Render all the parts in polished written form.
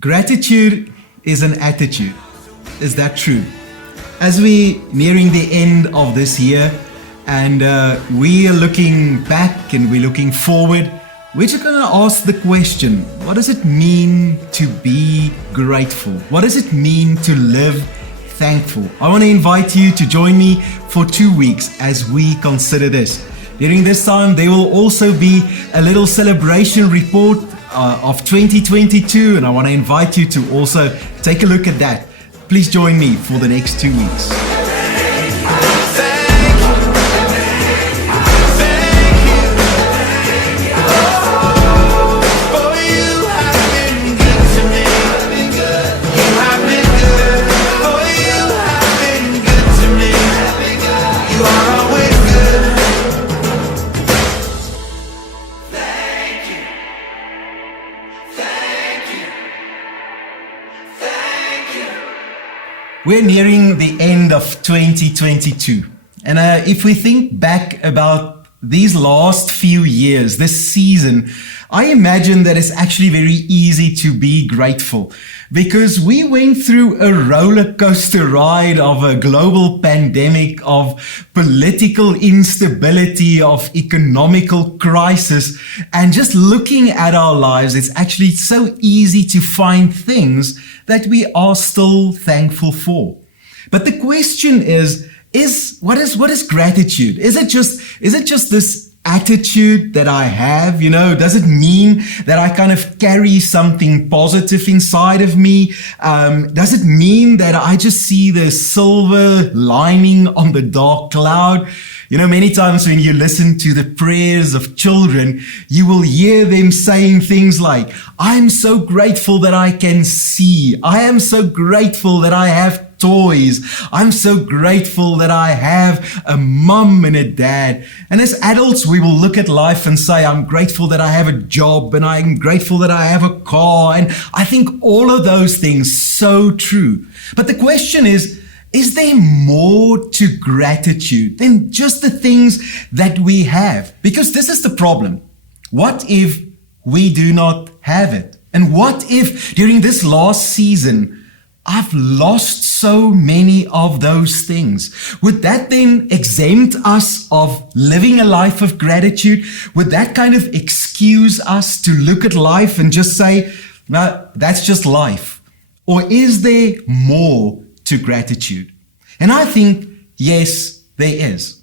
Gratitude is an attitude. Is that true? As we nearing the end of this year and we are looking back and we're looking forward, we're just going to ask the question, what does it mean to be grateful? What does it mean to live thankful? I want to invite you to join me for 2 weeks as we consider this. During this time, there will also be a little celebration report of 2022, and I want to invite you to also take a look at that. Please join me for the next 2 weeks. We're nearing the end of 2022. And if we think back about these last few years, this season, I imagine that it's actually very easy to be grateful because we went through a roller coaster ride of a global pandemic, of political instability, of economical crisis. And just looking at our lives, it's actually so easy to find things that we are still thankful for. But the question is what is gratitude? Is it just this attitude that I have? Does it mean that I kind of carry something positive inside of me? Does it mean that I just see the silver lining on the dark cloud? Many times when you listen to the prayers of children, you will hear them saying things like, I'm so grateful that I can see. I am so grateful that I have toys. I'm so grateful that I have a mum and a dad. And as adults, we will look at life and say, I'm grateful that I have a job and I'm grateful that I have a car. And I think all of those things so true. But the question is there more to gratitude than just the things that we have? Because this is the problem. What if we do not have it? And what if during this last season, I've lost so many of those things? Would that then exempt us of living a life of gratitude? Would that kind of excuse us to look at life and just say, no, that's just life? Or is there more to gratitude? And I think, yes, there is.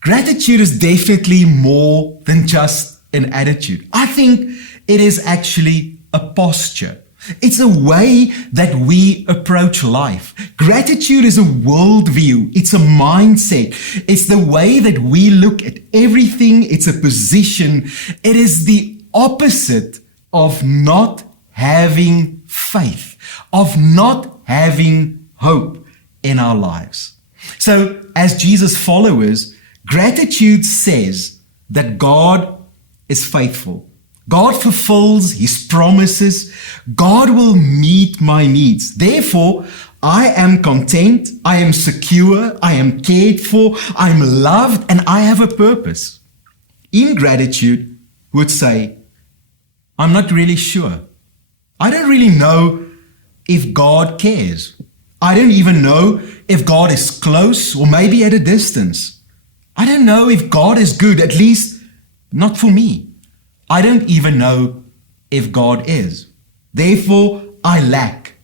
Gratitude is definitely more than just an attitude. I think it is actually a posture. It's a way that we approach life. Gratitude is a worldview. It's a mindset. It's the way that we look at everything. It's a position. It is the opposite of not having faith, of not having hope in our lives. So as Jesus followers, gratitude says that God is faithful. God fulfills His promises. God will meet my needs. Therefore, I am content, I am secure, I am cared for, I'm loved, and I have a purpose. Ingratitude would say, I'm not really sure. I don't really know if God cares. I don't even know if God is close or maybe at a distance. I don't know if God is good, at least not for me. I don't even know if God is. Therefore, I lack.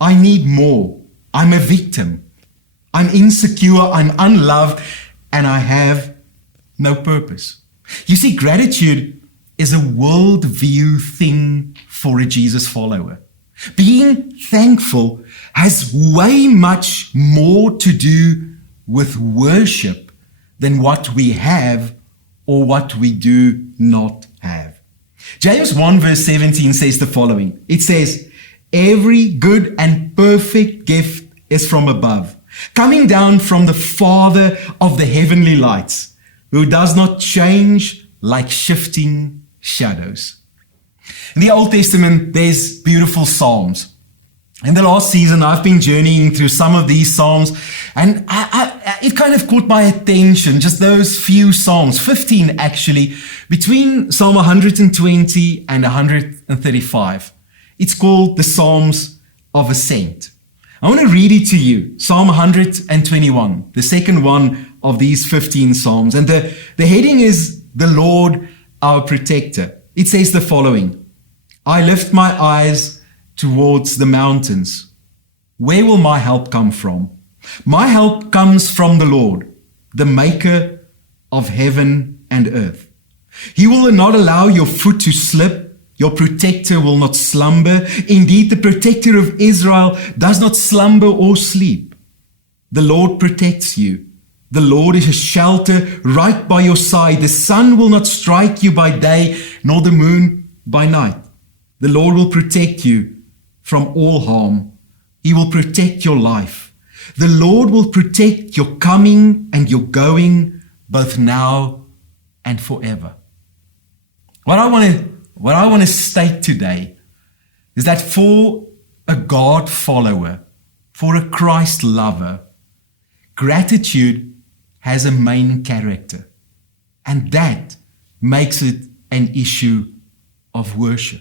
I need more. I'm a victim. I'm insecure. I'm unloved. And I have no purpose. You see, gratitude is a worldview thing for a Jesus follower. Being thankful has way much more to do with worship than what we have or what we do not have. James 1 verse 17 says the following. It says, every good and perfect gift is from above, coming down from the Father of the heavenly lights, who does not change like shifting shadows. In the Old Testament, there's beautiful Psalms. In the last season, I've been journeying through some of these Psalms, and it kind of caught my attention, just those few Psalms, 15 actually, between Psalm 120 and 135. It's called the Psalms of Ascent. I want to read it to you. Psalm 121, the second one of these 15 Psalms. And the heading is the Lord our Protector. It says the following: I lift my eyes towards the mountains. Where will my help come from? My help comes from the Lord, the maker of heaven and earth. He will not allow your foot to slip. Your protector will not slumber. Indeed, the protector of Israel does not slumber or sleep. The Lord protects you. The Lord is a shelter right by your side. The sun will not strike you by day, nor the moon by night. The Lord will protect you from all harm. He will protect your life. The Lord will protect your coming and your going, both now and forever. What I want to state today is that for a God follower, for a Christ lover, gratitude has a main character. And that makes it an issue of worship.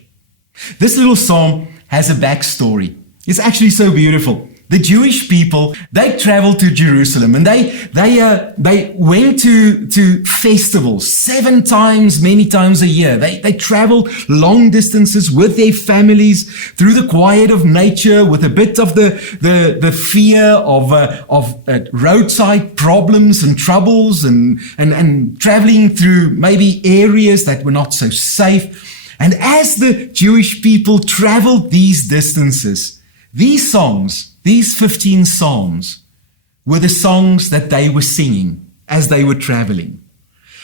This little psalm has a backstory. It's actually so beautiful. The Jewish people, they traveled to Jerusalem and they went to festivals many times a year. They traveled long distances with their families through the quiet of nature, with a bit of the fear of roadside problems and troubles and traveling through maybe areas that were not so safe. And as the Jewish people traveled these distances, these songs, these 15 psalms, were the songs that they were singing as they were traveling.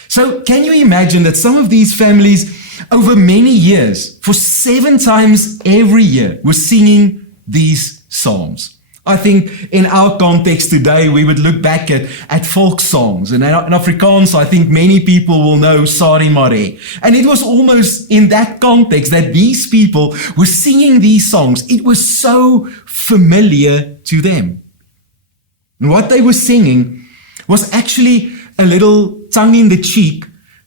So can you imagine that some of these families over many years, for 7 times every year, were singing these psalms? I think in our context today, we would look back at folk songs. And in Afrikaans, I think many people will know Sari Mare. And it was almost in that context that these people were singing these songs. It was so familiar to them. And what they were singing was actually a little tongue in the cheek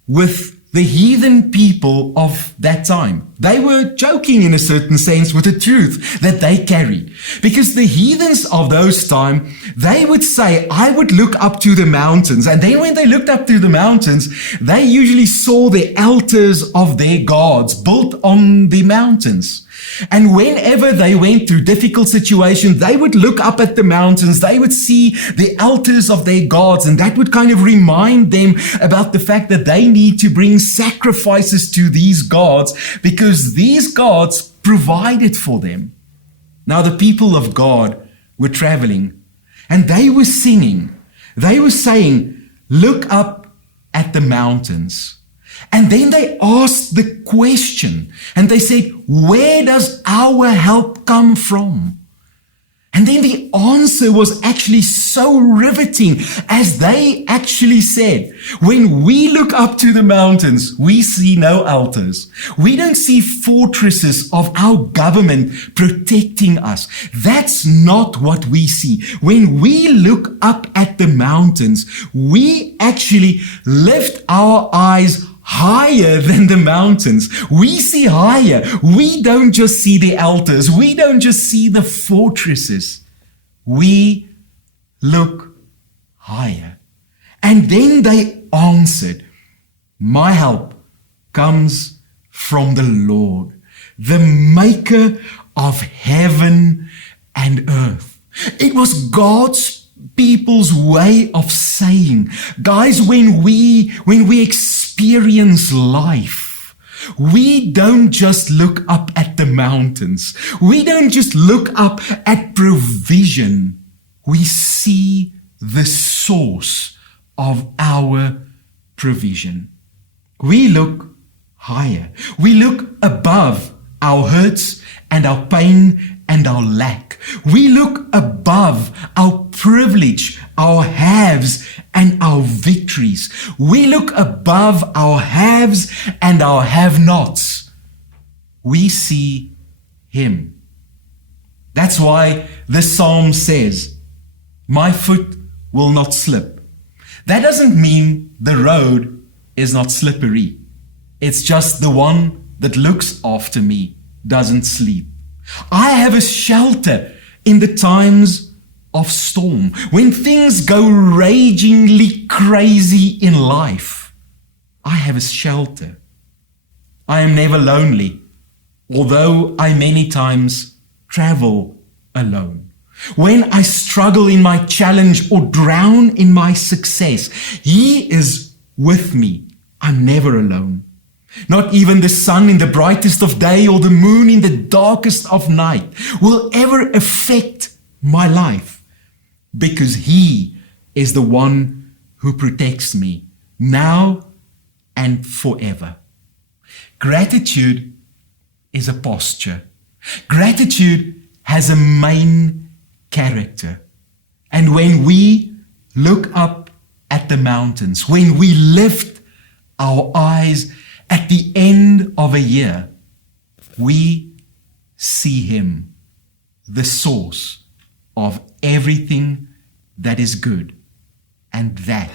with the heathen people of that time. They were joking in a certain sense with the truth that they carried. Because the heathens of those time, they would say, I would look up to the mountains. And then when they looked up to the mountains, they usually saw the altars of their gods built on the mountains. And whenever they went through difficult situations, they would look up at the mountains, they would see the altars of their gods, and that would kind of remind them about the fact that they need to bring sacrifices to these gods because these gods provided for them. Now the people of God were traveling and they were singing. They were saying, look up at the mountains. And then they asked the question and they said, where does our help come from? And then the answer was actually so riveting as they actually said, when we look up to the mountains, we see no altars. We don't see fortresses of our government protecting us. That's not what we see. When we look up at the mountains, we actually lift our eyes higher than the mountains. We see higher. We don't just see the altars. We don't just see the fortresses. We look higher. And then they answered, my help comes from the Lord, the maker of heaven and earth. It was God's people's way of saying, guys, when we experience life, we don't just look up at the mountains. We don't just look up at provision. We see the source of our provision. We look higher. We look above our hurts and our pain and our lack. We look above our privilege, our haves and our victories. We look above our haves and our have-nots. We see Him. That's why this psalm says, my foot will not slip. That doesn't mean the road is not slippery. It's just the one that looks after me doesn't sleep. I have a shelter in the times of storm, when things go ragingly crazy in life. I have a shelter. I am never lonely, although I many times travel alone. When I struggle in my challenge or drown in my success, He is with me. I'm never alone. Not even the sun in the brightest of day or the moon in the darkest of night will ever affect my life, because He is the one who protects me now and forever. Gratitude is a posture. Gratitude has a main character. And when we look up at the mountains, when we lift our eyes at the end of a year, we see Him, the source of everything that is good. And that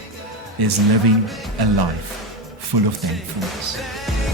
is living a life full of thankfulness.